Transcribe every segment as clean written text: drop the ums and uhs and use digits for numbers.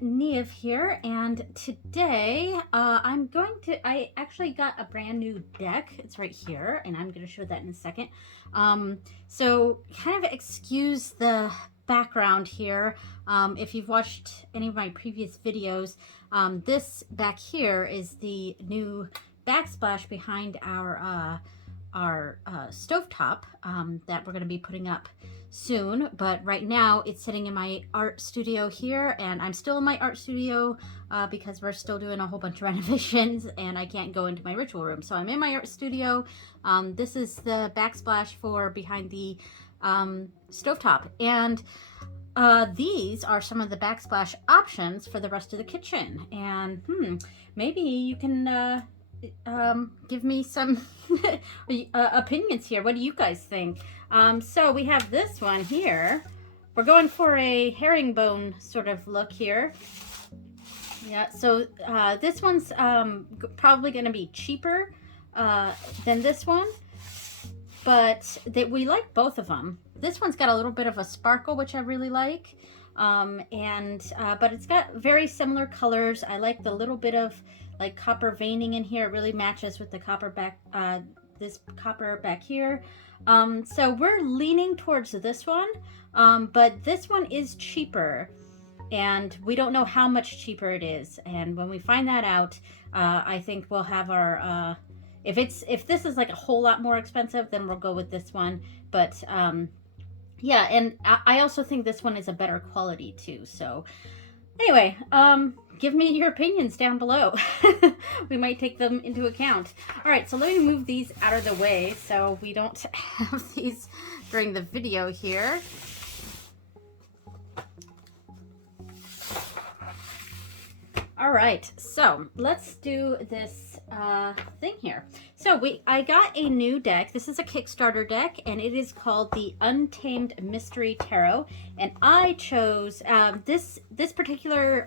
Neve here, and today I actually got a brand new deck. It's right here, and I'm going to show that in a second. So kind of excuse the background here. If you've watched any of my previous videos, this back here is the new backsplash behind our stovetop that we're going to be putting up soon, but right now it's sitting in my art studio here, and I'm still in my art studio because we're still doing a whole bunch of renovations and I can't go into my ritual room, so I'm in my art studio. This is the backsplash for behind the stovetop, and these are some of the backsplash options for the rest of the kitchen, and maybe you can give me some opinions here. What do you guys think? So we have this one here. We're going for a herringbone sort of look here. Yeah, so this one's probably going to be cheaper than this one, but we like both of them. This one's got a little bit of a sparkle, which I really like, but it's got very similar colors. I like the little bit of like copper veining in here. It really matches with the copper back, this copper back here. So we're leaning towards this one, but this one is cheaper, and we don't know how much cheaper it is. And when we find that out, I think we'll have our, if this is like a whole lot more expensive, then we'll go with this one. But yeah, and I also think this one is a better quality too. So anyway, give me your opinions down below. We might take them into account. All right, so let me move these out of the way so we don't have these during the video here. All right, so let's do this thing here. So I got a new deck. This is a Kickstarter deck, and it is called the Untamed Mystery Tarot. And I chose this particular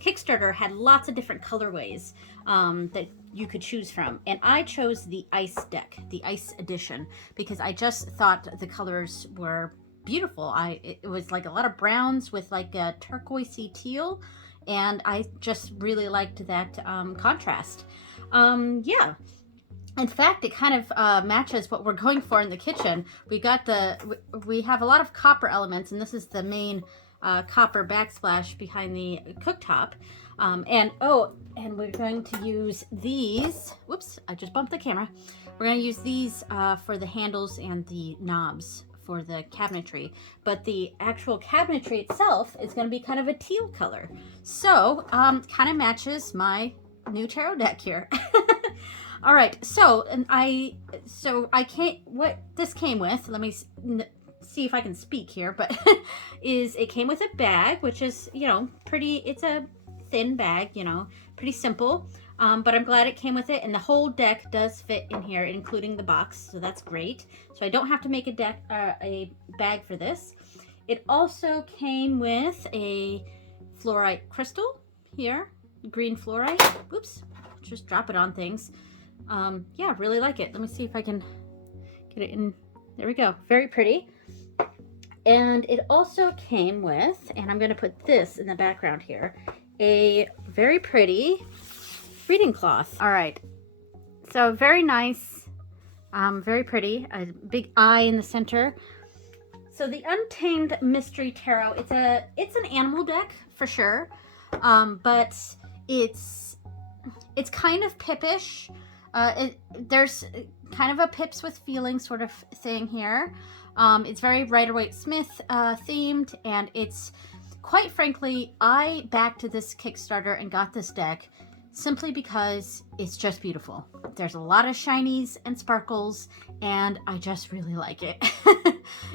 Kickstarter had lots of different colorways that you could choose from, and I chose the ice deck, the ice edition, because I just thought the colors were beautiful. It was like a lot of browns with like a turquoisey teal, and I just really liked that contrast. Yeah. In fact, it kind of matches what we're going for in the kitchen. We have a lot of copper elements, and this is the main copper backsplash behind the cooktop. And we're going to use these. Whoops, I just bumped the camera. We're going to use these for the handles and the knobs for the cabinetry, but the actual cabinetry itself is going to be kind of a teal color. So kind of matches my new tarot deck here. All right, so what this came with, let me see if I can speak here, but it came with a bag, which is, pretty, it's a thin bag, pretty simple, but I'm glad it came with it, and the whole deck does fit in here, including the box, so that's great. So I don't have to make a bag for this. It also came with a fluorite crystal here, green fluorite. Oops, just drop it on things. Yeah, really like it. Let me see if I can get it in. There we go. Very pretty. And it also came with, and I'm going to put this in the background here, a very pretty reading cloth. All right. So very nice. Very pretty. A big eye in the center. So the Untamed Mystery Tarot, it's an animal deck for sure. But it's kind of pippish. There's kind of a Pips with Feelings sort of thing here. It's very Rider-Waite-Smith themed, and it's, quite frankly, I backed this Kickstarter and got this deck simply because it's just beautiful. There's a lot of shinies and sparkles, and I just really like it.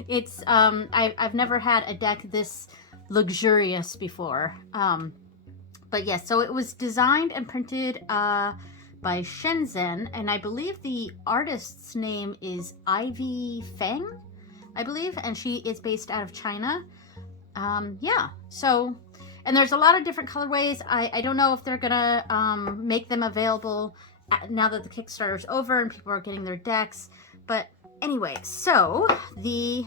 It's I've never had a deck this luxurious before. But yes, so it was designed and printed by Shenzhen, and I believe the artist's name is Ivy Feng, I believe, and she is based out of China. Yeah, so, and there's a lot of different colorways. I don't know if they're gonna make them available now that the Kickstarter's over and people are getting their decks, but anyway, so the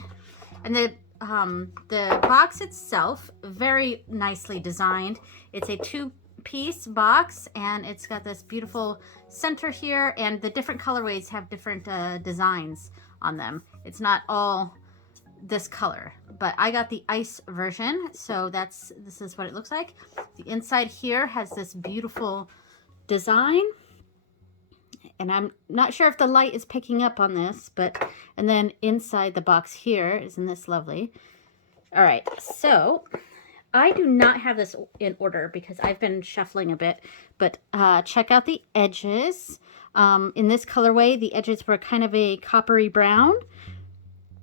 the box itself, very nicely designed. It's a two-piece box, and it's got this beautiful center here, and the different colorways have different designs on them. It's not all this color, but I got the ice version, so this is what it looks like. The inside here has this beautiful design, and I'm not sure if the light is picking up on this, but and then inside the box here isn't this lovely. All right, so I do not have this in order because I've been shuffling a bit, but check out the edges. In this colorway, the edges were kind of a coppery brown.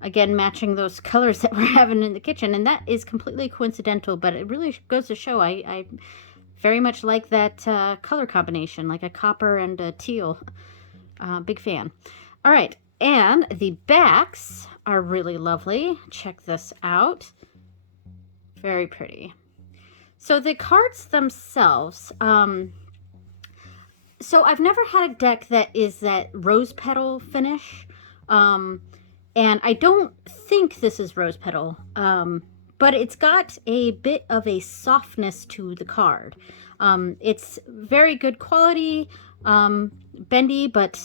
Again, matching those colors that we're having in the kitchen. And that is completely coincidental, but it really goes to show I very much like that color combination, like a copper and a teal. Big fan. All right, and the backs are really lovely. Check this out. Very pretty. So the cards themselves, so I've never had a deck that is that rose petal finish. And I don't think this is rose petal, but it's got a bit of a softness to the card. It's very good quality, bendy, but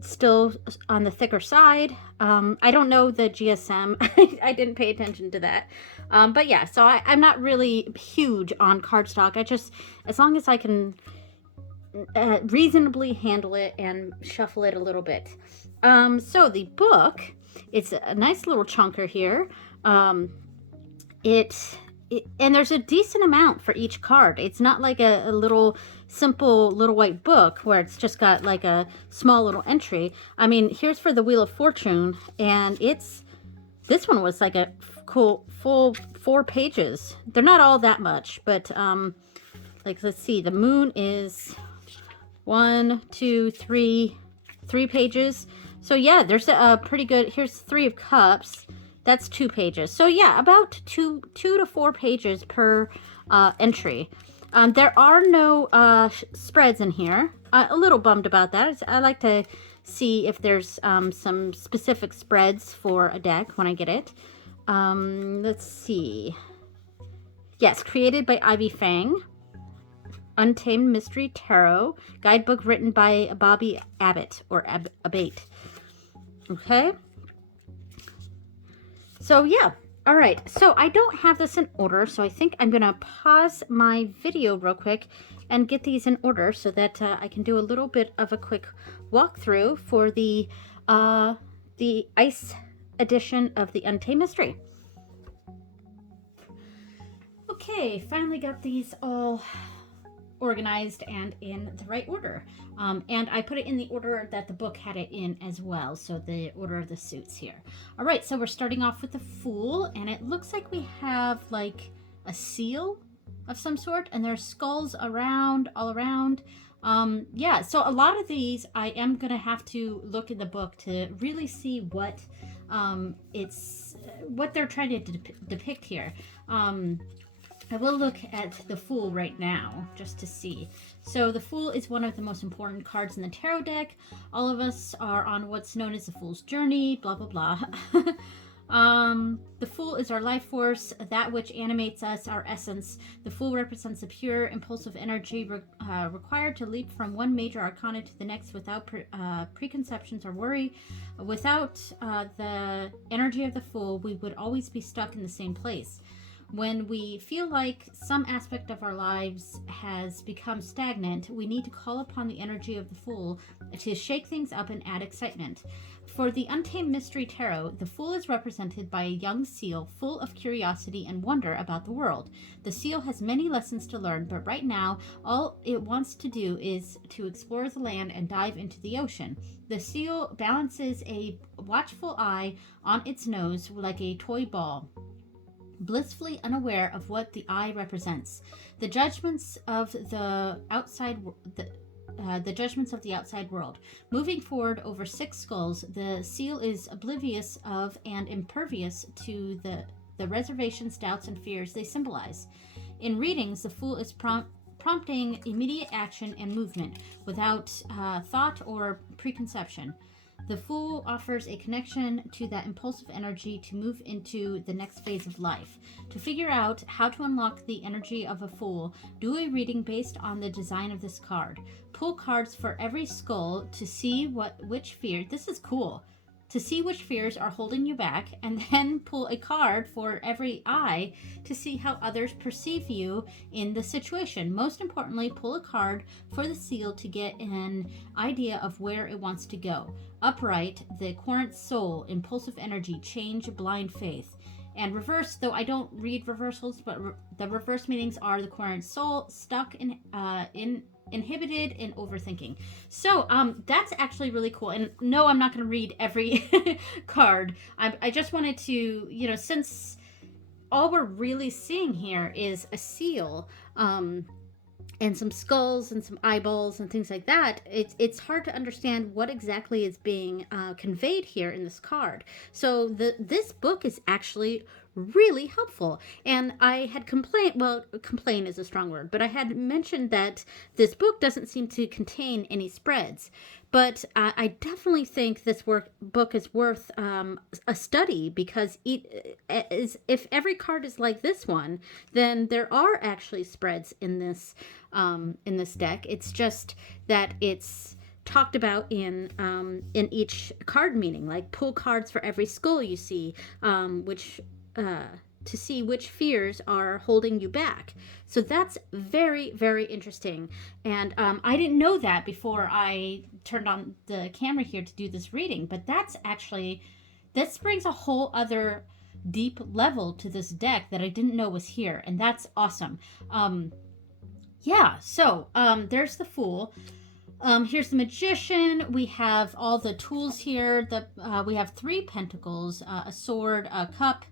still on the thicker side. I don't know the GSM. I didn't pay attention to that. But yeah, so I'm not really huge on cardstock. As long as I can reasonably handle it and shuffle it a little bit. So the book, it's a nice little chunker here. And there's a decent amount for each card. It's not like a little simple little white book where it's just got like a small little entry. I mean, here's for the Wheel of Fortune, and this one was like a cool full 4 pages. They're not all that much, but like, let's see, the moon is 1, 2, 3 pages. So yeah, there's a pretty good, here's 3 of Cups. That's 2 pages. So yeah, about 2 to 4 pages per entry. There are no spreads in here. A little bummed about that. I like to see if there's some specific spreads for a deck when I get it. Let's see. Yes, created by Ivy Fang. Untamed Mystery Tarot. Guidebook written by Bobby Abbott, or Abate. Okay. So yeah. All right. So I don't have this in order, so I think I'm going to pause my video real quick and get these in order so that I can do a little bit of a quick walkthrough for the ice edition of the Untamed Mystery. Okay, finally got these all organized and in the right order. And I put it in the order that the book had it in as well, so the order of the suits here. All right, so we're starting off with the Fool, and it looks like we have like a seal of some sort, and there's skulls all around. Yeah, so a lot of these I am gonna have to look in the book to really see what what they're trying to depict here. I will look at the Fool right now, just to see. So the Fool is one of the most important cards in the tarot deck. All of us are on what's known as the Fool's journey, blah, blah, blah. The Fool is our life force, that which animates us, our essence. The Fool represents the pure, impulsive energy required to leap from one major arcana to the next without preconceptions or worry. Without the energy of the Fool, we would always be stuck in the same place. When we feel like some aspect of our lives has become stagnant, we need to call upon the energy of the Fool to shake things up and add excitement. For the Untamed Mystery Tarot, the Fool is represented by a young seal full of curiosity and wonder about the world. The seal has many lessons to learn, but right now, all it wants to do is to explore the land and dive into the ocean. The seal balances a watchful eye on its nose like a toy ball, blissfully unaware of what the eye represents. The judgments of the outside world. Moving forward over 6 skulls, the seal is oblivious of and impervious to the reservations, doubts, and fears they symbolize. In readings, the Fool is prompting immediate action and movement without thought or preconception. The Fool offers a connection to that impulsive energy to move into the next phase of life. To figure out how to unlock the energy of a Fool, do a reading based on the design of this card. Pull cards for every skull to see which fear. This is cool. To see which fears are holding you back, and then pull a card for every eye to see how others perceive you in the situation. Most importantly, pull a card for the seal to get an idea of where it wants to go. Upright, the Querent Soul, impulsive energy, change, blind faith. And reverse, though I don't read reversals, but the reverse meanings are the Querent Soul, stuck in inhibited and overthinking. So that's actually really cool. And no, I'm not going to read every card. I just wanted to, you know, since all we're really seeing here is a seal, and some skulls and some eyeballs and things like that, it's hard to understand what exactly is being conveyed here in this card. So this book is actually really helpful. And I had complain is a strong word, but I had mentioned that this book doesn't seem to contain any spreads. But I definitely think this book is worth a study, because if every card is like this one, then there are actually spreads in this deck. It's just that it's talked about in each card meaning, like pull cards for every skull you see, to see which fears are holding you back. So that's very, very interesting. And I didn't know that before I turned on the camera here to do this reading, but this brings a whole other deep level to this deck that I didn't know was here, and that's awesome. So there's the Fool. Here's the Magician. We have all the tools here. We have 3 pentacles, a sword, a cup.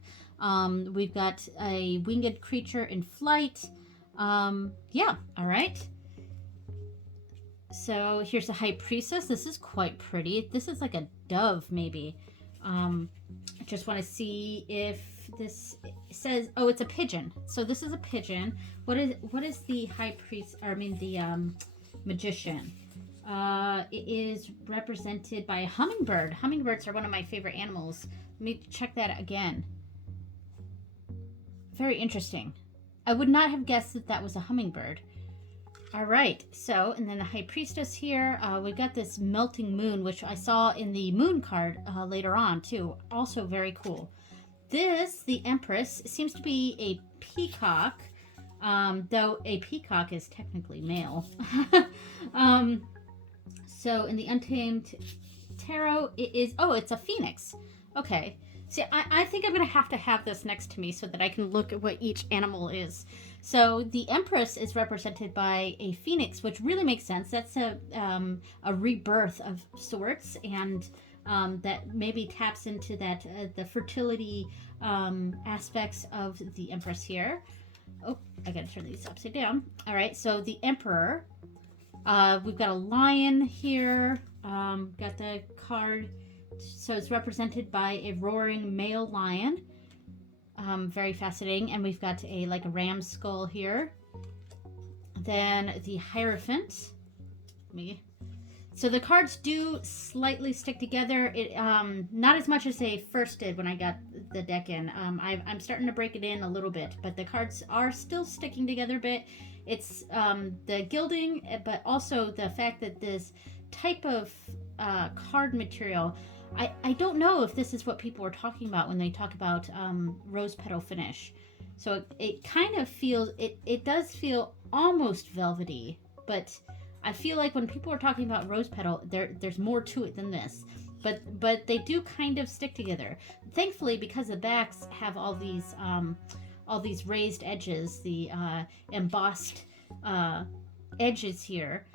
We've got a winged creature in flight. All right. So here's the High Priestess. This is quite pretty. This is like a dove, maybe. I just want to see if this says, oh, it's a pigeon. So this is a pigeon. What is the High Priest, or I mean the Magician? It is represented by a hummingbird. Hummingbirds are one of my favorite animals. Let me check that again. Very interesting. I would not have guessed that that was a hummingbird. All right, so, and then the High Priestess here. We got this melting moon, which I saw in the moon card later on, too. Also very cool. This, the Empress, seems to be a peacock, though a peacock is technically male. So in the Untamed Tarot, it's a phoenix. Okay. See, I think I'm going to have this next to me so that I can look at what each animal is. So the Empress is represented by a phoenix, which really makes sense. That's a rebirth of sorts, and that maybe taps into that the fertility aspects of the Empress here. Oh, I got to turn these upside down. All right, so the Emperor. We've got a lion here. Got the card. So it's represented by a roaring male lion. Very fascinating. And we've got a ram skull here. Then the Hierophant. So the cards do slightly stick together. It not as much as they first did when I got the deck in. I'm starting to break it in a little bit, but the cards are still sticking together a bit. It's the gilding, but also the fact that this type of card material, I don't know if this is what people are talking about when they talk about rose petal finish. So it kind of feels, it does feel almost velvety, but I feel like when people are talking about rose petal, there's more to it than this. But they do kind of stick together. Thankfully, because the backs have all these raised edges, the embossed edges here,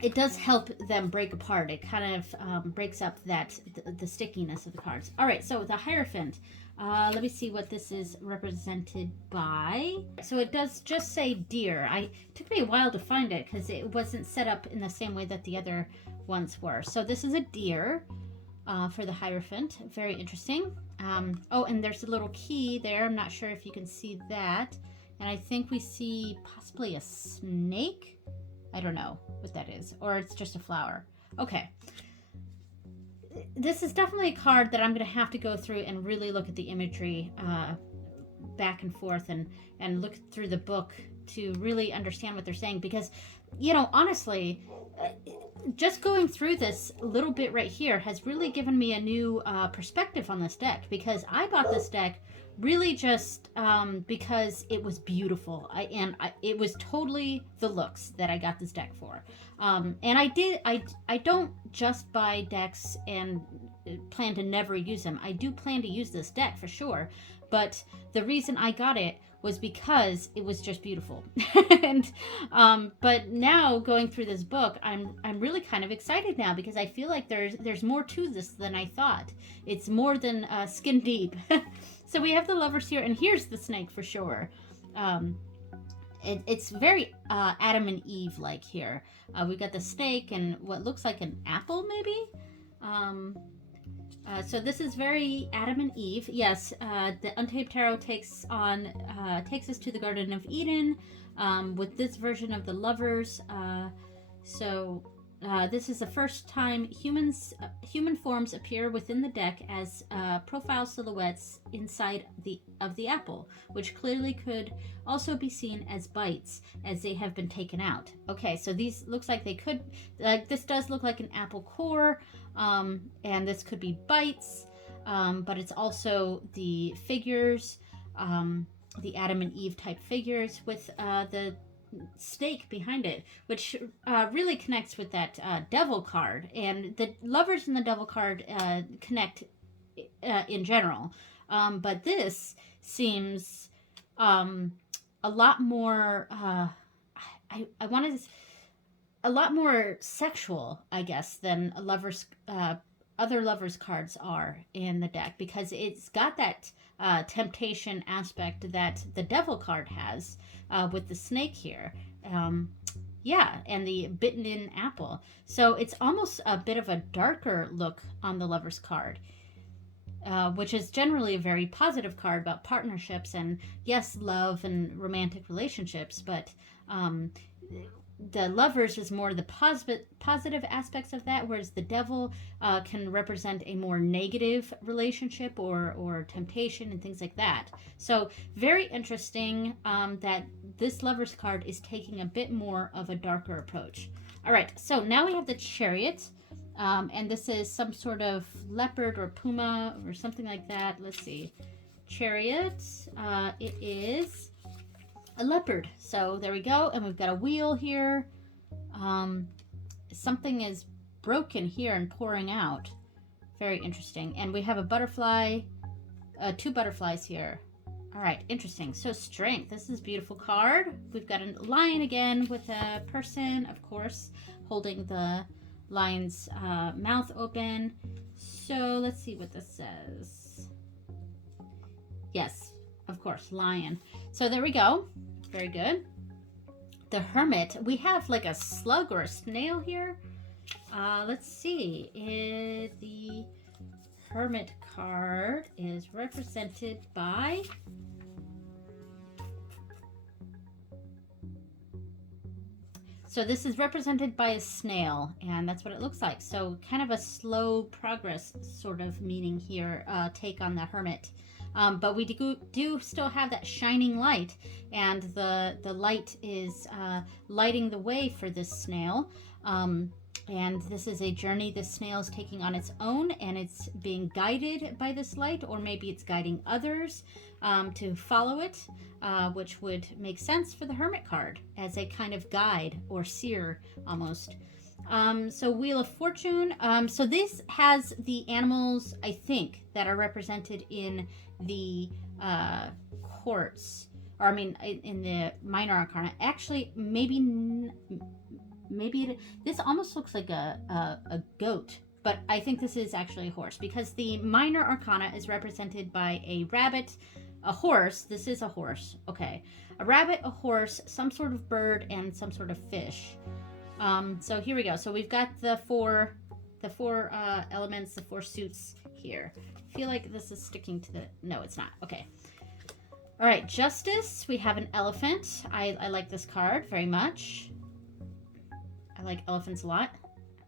it does help them break apart. It kind of breaks up the stickiness of the cards. All right, so the Hierophant. Let me see what this is represented by. So it does just say deer. It took me a while to find it because it wasn't set up in the same way that the other ones were. So this is a deer for the Hierophant. Very interesting. Oh, and there's a little key there. I'm not sure if you can see that. And I think we see possibly a snake. I don't know what that is. Or it's just a flower. Okay. this is definitely a card that I'm going to have to go through and really look at the imagery back and forth and look through the book to really understand what they're saying. Because, honestly, just going through this little bit right here has really given me a new perspective on this deck, because I bought this deck really just because it was beautiful. It was totally the looks that I got this deck for. And I don't just buy decks and plan to never use them. I do plan to use this deck for sure, but the reason I got it was because it was just beautiful. And but now going through this book, I'm really kind of excited now, because I feel like there's more to this than I thought. It's more than skin deep. So we have the lovers here, and here's the snake for sure. It's very Adam and Eve like here. We've got the snake and what looks like an apple, maybe. So this is very Adam and Eve. Yes, the Untamed Tarot takes us to the Garden of Eden with this version of the lovers. This is the first time human forms appear within the deck as profile silhouettes inside of the apple, which clearly could also be seen as bites, as they have been taken out. Okay, so these looks like they could, this does look like an apple core, and this could be bites, but it's also the figures, the Adam and Eve type figures with the stake behind it, which really connects with that devil card, and the lovers and the devil card connect in general, but this seems a lot more I want to a lot more sexual, I guess, than a lovers other lovers cards are in the deck, because it's got that temptation aspect that the devil card has with the snake here. Yeah, and the bitten in apple. So it's almost a bit of a darker look on the lovers card, which is generally a very positive card about partnerships and, yes, love and romantic relationships, but the lovers is more the positive aspects of that, whereas the devil can represent a more negative relationship or temptation and things like that. So very interesting that this lovers card is taking a bit more of a darker approach. All right, so now we have the Chariot, and this is some sort of leopard or puma or something like that. Let's see. Chariot, it is a leopard. So there we go. And we've got a wheel here. Something is broken here and pouring out. Very interesting. And we have a butterfly, two butterflies here. All right, interesting. So strength. This is a beautiful card. We've got a lion again with a person, of course, holding the lion's mouth open. So let's see what this says. Yes, of course, lion. So there we go. Very good. The Hermit. We have like a slug or a snail here. Let's see. The Hermit card is represented by... So this is represented by a snail, and that's what it looks like. So kind of a slow progress sort of meaning here, take on the Hermit. But we do still have that shining light, and the light is lighting the way for this snail. And this is a journey this snail is taking on its own, and it's being guided by this light, or maybe it's guiding others to follow it, which would make sense for the Hermit card as a kind of guide or seer almost. So Wheel of Fortune. So this has the animals, I think, that are represented in the courts, or I mean in the minor arcana. Actually, maybe this almost looks like a goat, but I think this is actually a horse, because the minor arcana is represented by a rabbit, a horse. This is a horse. Okay, a rabbit, a horse, some sort of bird, and some sort of fish. So here we go. So we've got the four elements, the four suits here. I feel like this is sticking to the... No, it's not. Okay. All right, Justice. We have an elephant. I like this card very much. I like elephants a lot.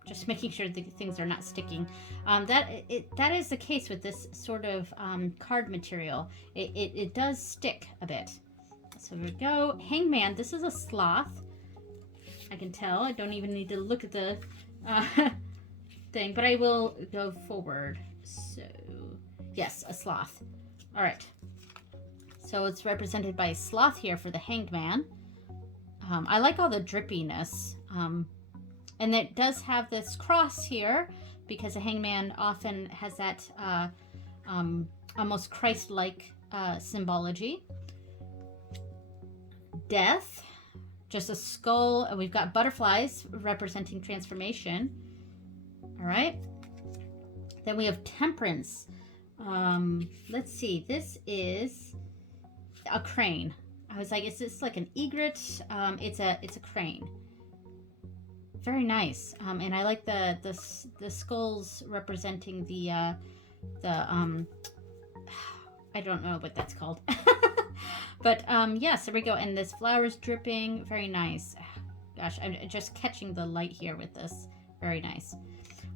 just making sure the things are not sticking. That is the case with this sort of card material. It does stick a bit. So here we go. Hangman, this is a sloth. I can tell. I don't even need to look at the thing, but I will go forward. So, yes, a sloth. All right. So it's represented by a sloth here for the Hanged Man. I like all the drippiness. And it does have this cross here because a hangman often has that almost Christ-like symbology. Death, just a skull. We've got butterflies representing transformation. All right. Then we have temperance. Let's see. This is a crane. I was like, is this like an egret? It's a crane. Very nice. And I like the skulls representing the I don't know what that's called. But yes, there we go. And this flowers dripping. Very nice. Gosh, I'm just catching the light here with this. Very nice.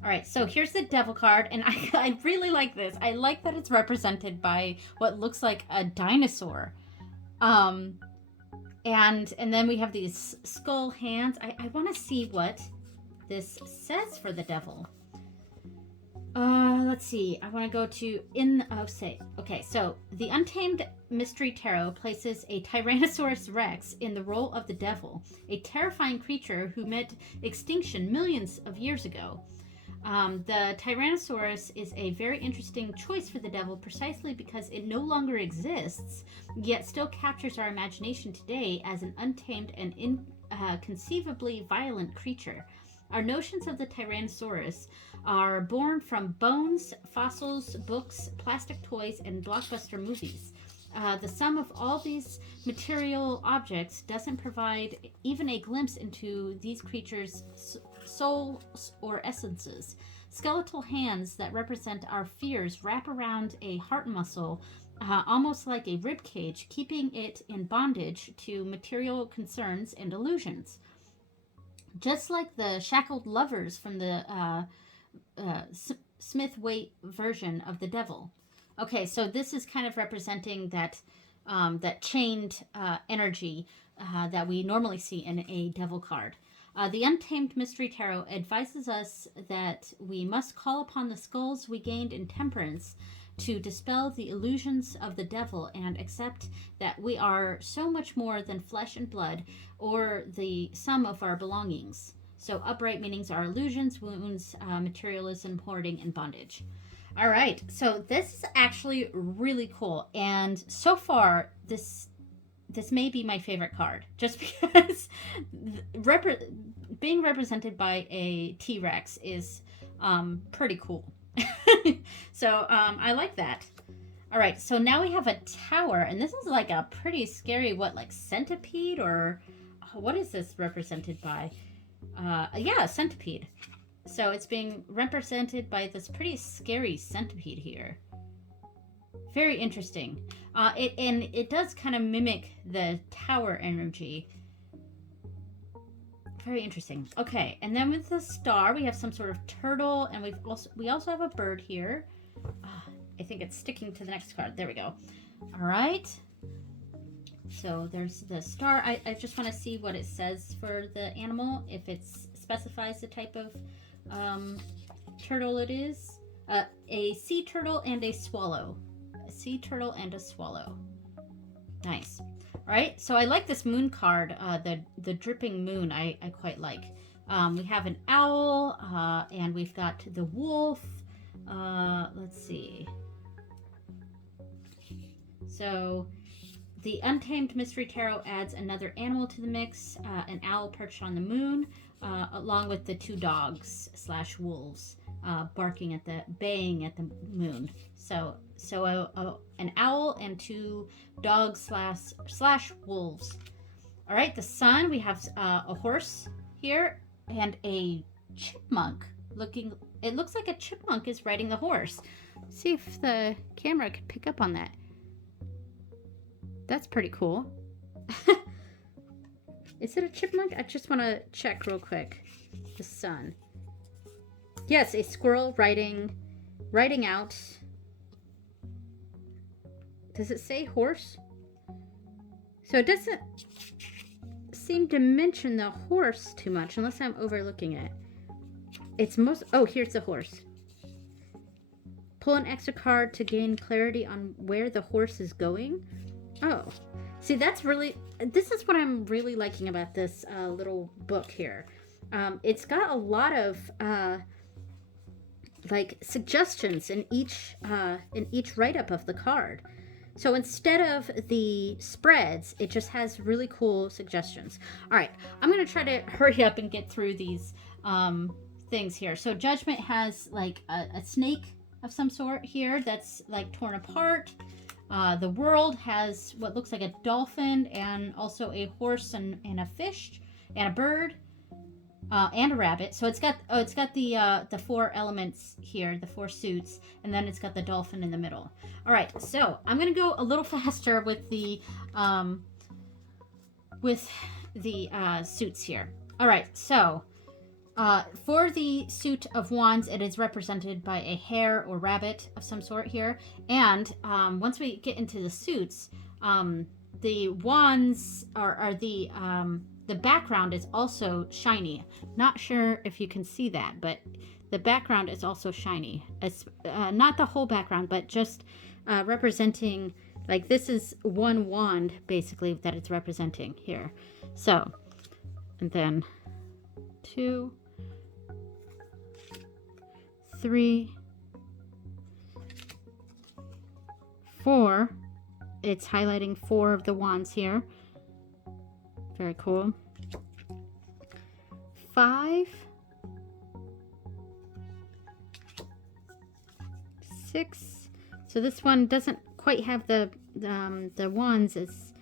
All right, so here's the devil card, and I really like this. I like that it's represented by what looks like a dinosaur. And then we have these skull hands. I want to see what this says for the devil. Let's see. I want to go to okay, so the Untamed Mystery Tarot places a Tyrannosaurus Rex in the role of the devil, a terrifying creature who met extinction millions of years ago. The Tyrannosaurus is a very interesting choice for the devil precisely because it no longer exists, yet still captures our imagination today as an untamed and inconceivably violent creature. Our notions of the Tyrannosaurus are born from bones, fossils, books, plastic toys, and blockbuster movies. The sum of all these material objects doesn't provide even a glimpse into these creatures' souls or essences. Skeletal hands that represent our fears wrap around a heart muscle, almost like a rib cage, keeping it in bondage to material concerns and illusions. Just like the shackled lovers from the Smith-Waite version of the devil. Okay, so this is kind of representing that that chained energy that we normally see in a devil card. The Untamed Mystery Tarot advises us that we must call upon the skulls we gained in temperance to dispel the illusions of the devil and accept that we are so much more than flesh and blood or the sum of our belongings. So upright meanings are illusions, wounds, materialism, hoarding, and bondage. All right, so this is actually really cool, and so far this may be my favorite card, just because being represented by a T-Rex is pretty cool. So I like that. All right, so now we have a tower, and this is like a pretty scary, like centipede, or what is this represented by? Yeah, a centipede. So it's being represented by this pretty scary centipede here. Very interesting. It does kind of mimic the tower energy. Very interesting. Okay, and then with the star, we have some sort of turtle, and we also have a bird here. I think it's sticking to the next card. There we go. All right. So there's the star. I just want to see what it says for the animal, if it specifies the type of turtle it is. A sea turtle and a swallow. A sea turtle and a swallow. Nice. All right, so I like this moon card, the dripping moon. I quite like. We have an owl, and we've got the wolf. Let's see. So the Untamed Mystery Tarot adds another animal to the mix, an owl perched on the moon, along with the two dogs / wolves baying at the moon. So an owl and two dogs / wolves. All right, the sun, we have a horse here and a chipmunk. It looks like a chipmunk is riding the horse. Let's see if the camera could pick up on that. That's pretty cool. Is it a chipmunk? I just want to check real quick. The sun. Yes, a squirrel riding out. Does it say horse? So it doesn't seem to mention the horse too much, unless I'm overlooking it. It's most... Oh, here's the horse. Pull an extra card to gain clarity on where the horse is going. Oh. See, that's really... This is what I'm really liking about this little book here. It's got a lot of... like suggestions in each write-up of the card. So instead of the spreads, it just has really cool suggestions. All right, I'm going to try to hurry up and get through these things here. So Judgment has like a snake of some sort here that's like torn apart. The World has what looks like a dolphin and also a horse and a fish and a bird. And a rabbit. So it's got the four elements here, the four suits, and then it's got the dolphin in the middle. All right, so I'm gonna go a little faster with the suits here. All right, so for the suit of wands, it is represented by a hare or rabbit of some sort here. And once we get into the suits, the wands are the background is also shiny. Not sure if you can see that, but the background is also shiny. It's not the whole background, but just representing, like this is one wand basically that it's representing here. So, and then 2, 3, 4. It's highlighting 4 of the wands here. Very cool. 5, 6. So this one doesn't quite have the wands as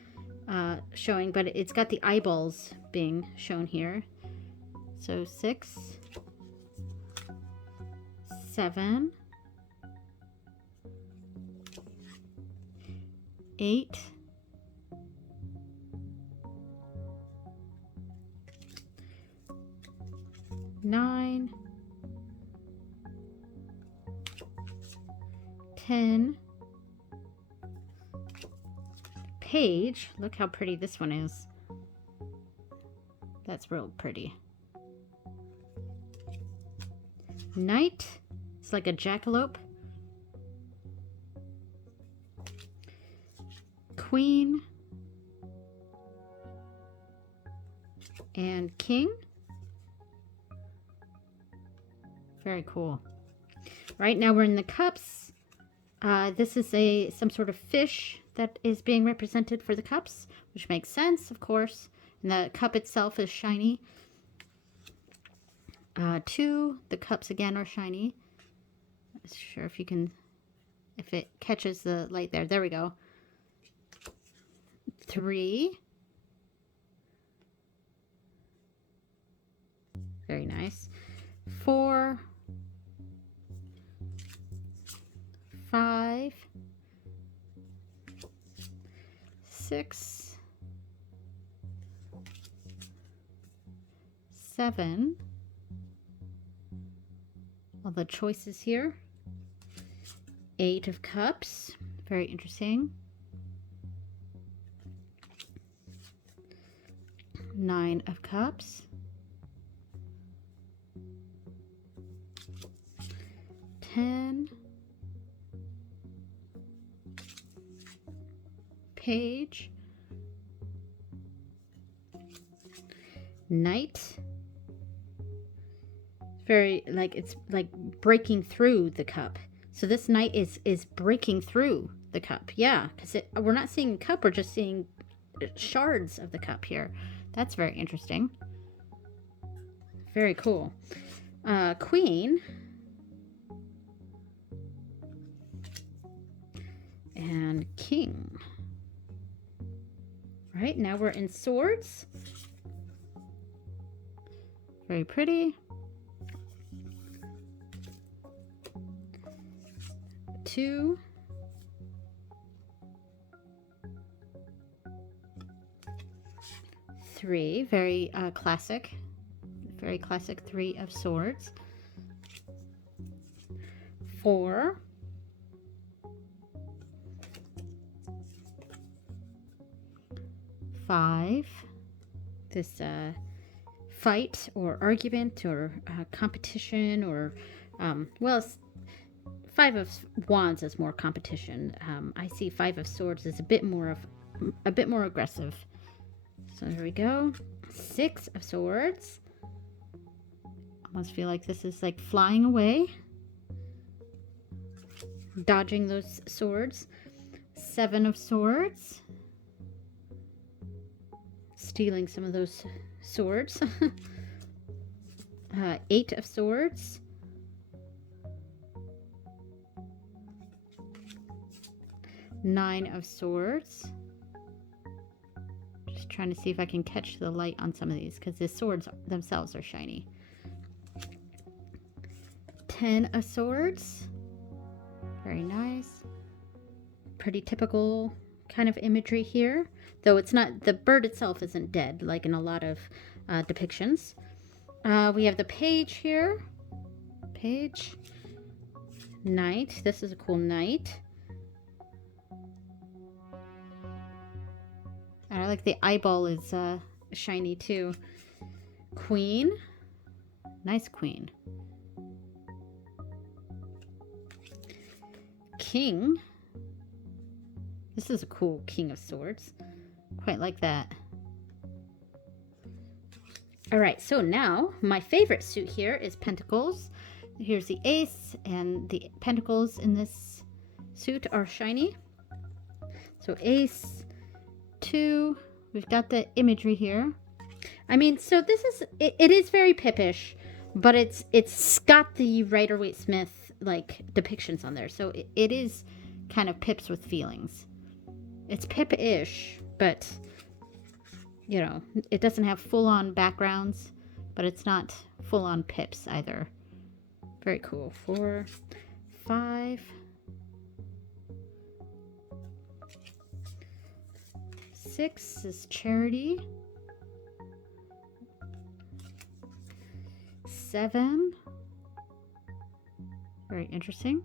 showing, but it's got the eyeballs being shown here. So 6, 7, 8, 9, 10. Page. Look how pretty this one is. That's real pretty. Knight. It's like a jackalope. Queen. And king. Very cool. Right now we're in the cups. This is some sort of fish that is being represented for the cups, which makes sense, of course. And the cup itself is shiny. 2, the cups again are shiny. Not sure if you can, if it catches the light there. There we go. 3. Very nice. 4. 5, 6, 7. All the choices here. 8 of cups. Very interesting. 9 of cups. 10. Page. Knight. Very like it's like breaking through the cup. So this knight is breaking through the cup. Yeah, because we're not seeing cup, we're just seeing shards of the cup here. That's very interesting. Very cool. Queen. And king. Right, now we're in swords. Very pretty. 2. 3, very classic. Very classic 3 of swords. 4, 5, this fight or argument or competition, or well, 5 of Wands is more competition. I see 5 of Swords is a bit more aggressive. So there we go. 6 of Swords. Almost feel like this is like flying away, dodging those swords. 7 of Swords. Stealing some of those swords. 8 of Swords. 9 of Swords. Just trying to see if I can catch the light on some of these, because the swords themselves are shiny. 10 of Swords. Very nice. Pretty typical kind of imagery here, though it's not, the bird itself isn't dead like in a lot of depictions. We have the Page here. Page. Knight. This is a cool knight. I like the eyeball is shiny too. Queen. Nice queen. King. This is a cool King of Swords. Quite like that. Alright, so now my favorite suit here is Pentacles. Here's the Ace, and the Pentacles in this suit are shiny. So Ace, 2. We've got the imagery here. I mean, so this is, it is very Pippish, but it's got the Rider-Waite-Smith like depictions on there, so it is kind of Pips with feelings. It's Pip-ish, but you know, it doesn't have full-on backgrounds, but it's not full-on Pips either. Very cool. 4, 5, 6 is Charity. 7. Very interesting.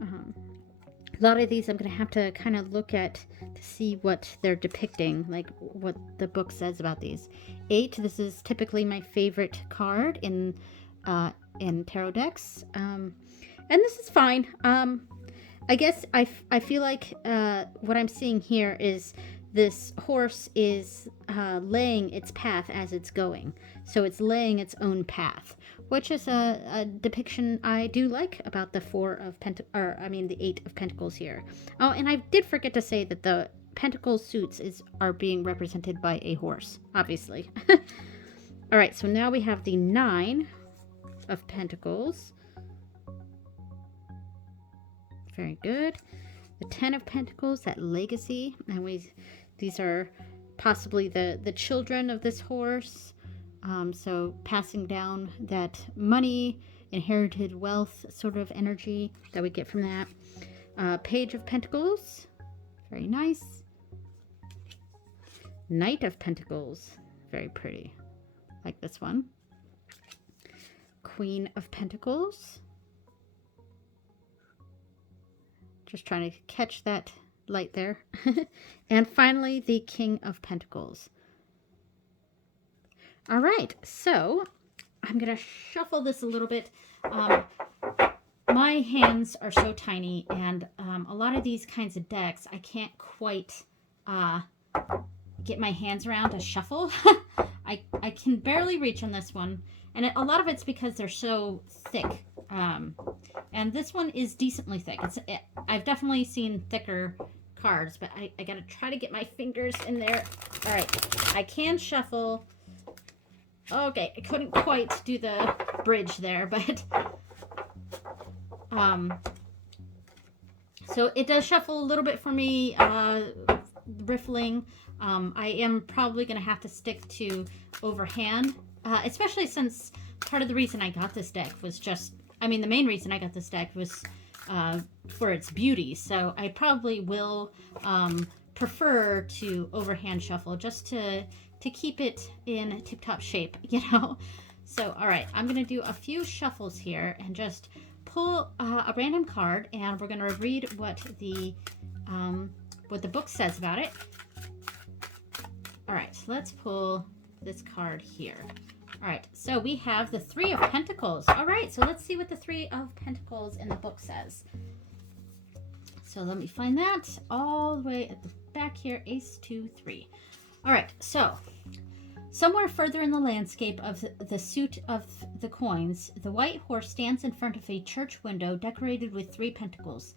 A lot of these I'm going to have to kind of look at to see what they're depicting, like what the book says about these. 8, this is typically my favorite card in tarot decks. And this is fine. I guess I feel like what I'm seeing here is this horse is laying its path as it's going. So it's laying its own path, which is a depiction I do like about the the 8 of Pentacles here. Oh, and I did forget to say that the Pentacle suits are being represented by a horse, obviously. All right, so now we have the 9 of Pentacles. Very good. The 10 of Pentacles, that legacy, and these are possibly the children of this horse. So passing down that money, inherited wealth sort of energy that we get from that. Page of Pentacles. Very nice. Knight of Pentacles. Very pretty. Like this one. Queen of Pentacles. Just trying to catch that light there. And finally, the King of Pentacles. All right, so I'm going to shuffle this a little bit. My hands are so tiny, and a lot of these kinds of decks, I can't quite get my hands around to shuffle. I can barely reach on this one, and a lot of it's because they're so thick. And this one is decently thick. I've definitely seen thicker cards, but I got to try to get my fingers in there. All right, I can shuffle. Okay, I couldn't quite do the bridge there, but so it does shuffle a little bit for me, riffling. I am probably going to have to stick to overhand, especially since part of the reason I got this deck was just, I mean, the main reason I got this deck was for its beauty. So I probably will prefer to overhand shuffle just to keep it in tip-top shape, you know. So, all right, I'm going to do a few shuffles here and just pull a random card, and we're going to read what the book says about it. All right, so let's pull this card here. All right, so we have the Three of Pentacles. All right, so let's see what the Three of Pentacles in the book says. So let me find that all the way at the back here. Ace, 2, 3. All right, so somewhere further in the landscape of the suit of the coins, the white horse stands in front of a church window decorated with 3 pentacles.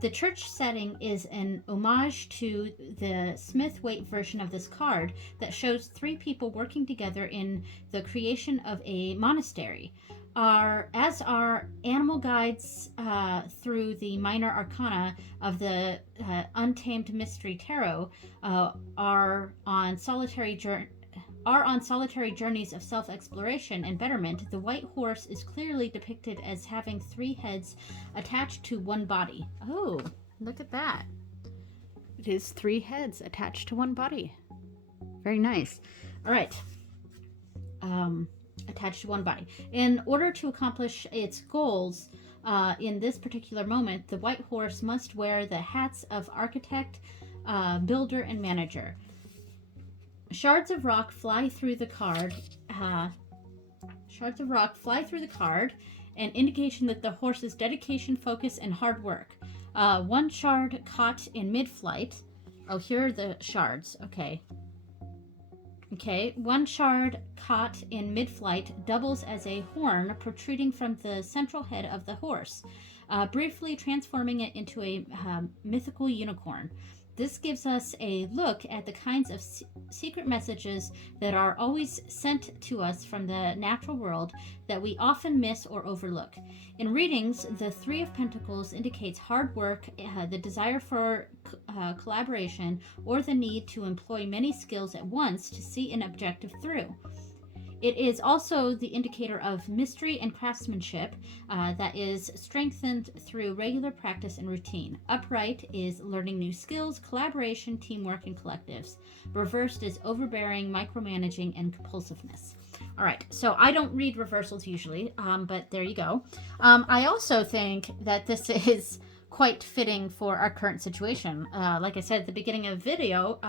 The church setting is an homage to the Smith-Waite version of this card that shows 3 people working together in the creation of a monastery. As our animal guides through the minor arcana of the Untamed Mystery Tarot are on solitary journeys of self-exploration and betterment, the white horse is clearly depicted as having 3 heads attached to one body. Oh, look at that. It is 3 heads attached to one body. Very nice. All right. Attached to one body. In order to accomplish its goals, in this particular moment, the white horse must wear the hats of architect, builder, and manager. Shards of rock fly through the card. An indication that the horse's dedication, focus, and hard work. One shard caught in mid-flight. Oh, here are the shards. Okay. One shard caught in mid-flight doubles as a horn protruding from the central head of the horse, briefly transforming it into a mythical unicorn. This gives us a look at the kinds of secret messages that are always sent to us from the natural world that we often miss or overlook. In readings, the Three of Pentacles indicates hard work, the desire for collaboration, or the need to employ many skills at once to see an objective through. It is also the indicator of mystery and craftsmanship that is strengthened through regular practice and routine. Upright is learning new skills, collaboration, teamwork, and collectives. Reversed is overbearing, micromanaging, and compulsiveness. All right, so I don't read reversals usually, but there you go. I also think that this is quite fitting for our current situation. Like I said at the beginning of the video,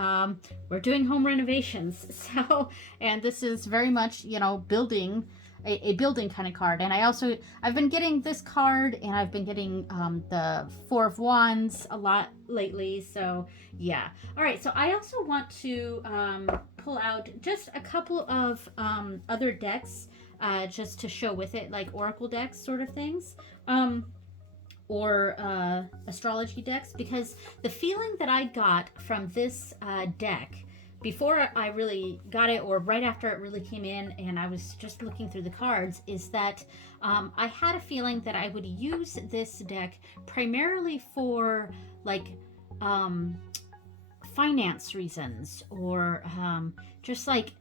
we're doing home renovations. So, and this is very much, building, a building kind of card. And I've been getting this card, and I've been getting the Four of Wands a lot lately. So yeah. All right. So I also want to pull out just a couple of other decks just to show with it, like oracle decks sort of things. Or astrology decks, because the feeling that I got from this deck before I really got it, or right after it really came in and I was just looking through the cards, is that I had a feeling that I would use this deck primarily for like finance reasons, or just like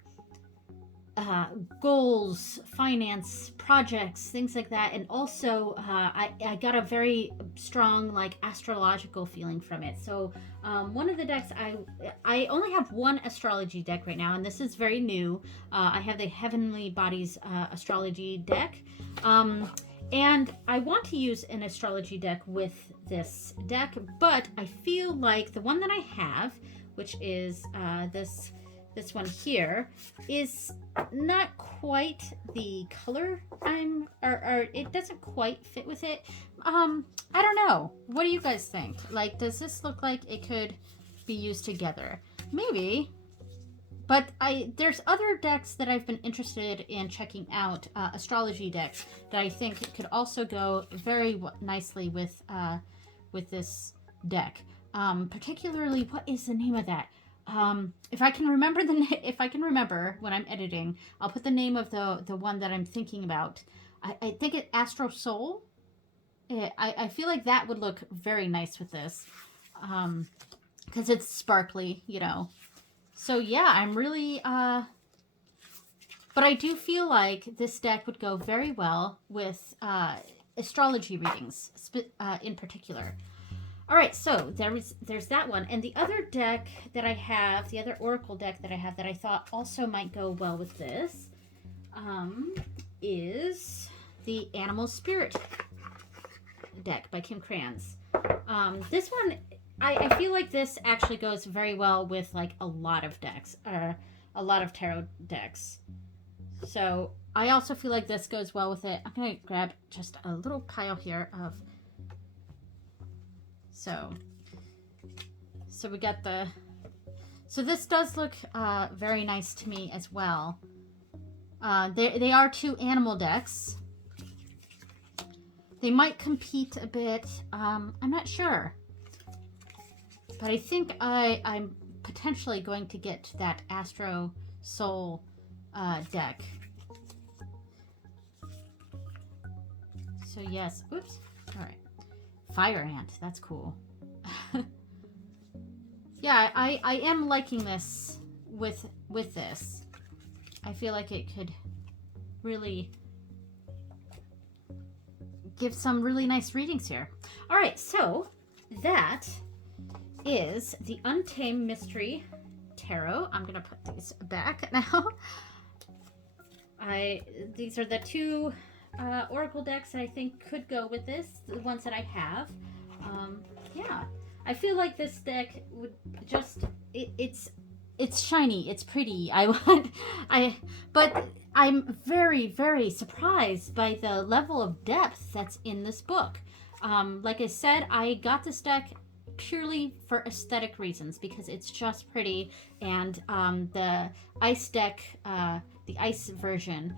goals, finance, projects, things like that. And also I got a very strong like astrological feeling from it. So one of the decks, I only have one astrology deck right now, and this is very new. I have the Heavenly Bodies astrology deck, and I want to use an astrology deck with this deck, but I feel like the one that I have, which is this one here, is not quite the color or it doesn't quite fit with it. I don't know. What do you guys think? Like, does this look like it could be used together? Maybe. But there's other decks that I've been interested in checking out, astrology decks, that I think could also go very nicely with this deck. Particularly, what is the name of that? If I can remember when I'm editing, I'll put the name of the one that I'm thinking about. I think it's Astro Soul. I feel like that would look very nice with this, because it's sparkly, So yeah, I'm really, but I do feel like this deck would go very well with astrology readings, in particular. All right, so there's that one. And the other deck that I have, the other oracle deck that I have that I thought also might go well with this, is the Animal Spirit deck by Kim Krans. This one, I feel like this actually goes very well with like a lot of decks, or a lot of tarot decks. So I also feel like this goes well with it. I'm going to grab just a little pile here of... So we got the... So this does look very nice to me as well. They are 2 animal decks. They might compete a bit. I'm not sure. But I think I'm potentially going to get that Astro Soul deck. So yes, oops, all right. Fire Ant, that's cool. Yeah, I am liking this with this. I feel like it could really give some really nice readings here. All right, so that is the Untamed Mystery Tarot. I'm gonna put these back now. These are the 2 Oracle decks that I think could go with this, the ones that I have. Yeah, I feel like this deck would just, it's shiny, it's pretty. But I'm very, very surprised by the level of depth that's in this book. Like I said, I got this deck purely for aesthetic reasons because it's just pretty, and the ice deck, the ice version,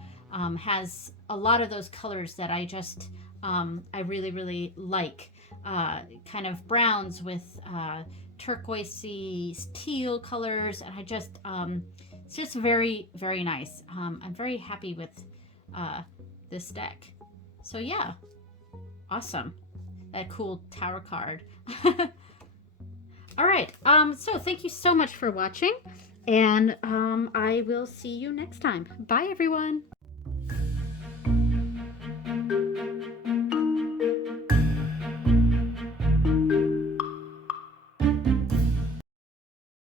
has a lot of those colors that I just I really, really like, kind of browns with turquoisey teal colors, and I just it's just very, very nice. I'm very happy with this deck. So yeah, awesome. That cool tower card. All right, so thank you so much for watching, and I will see you next time. Bye, everyone.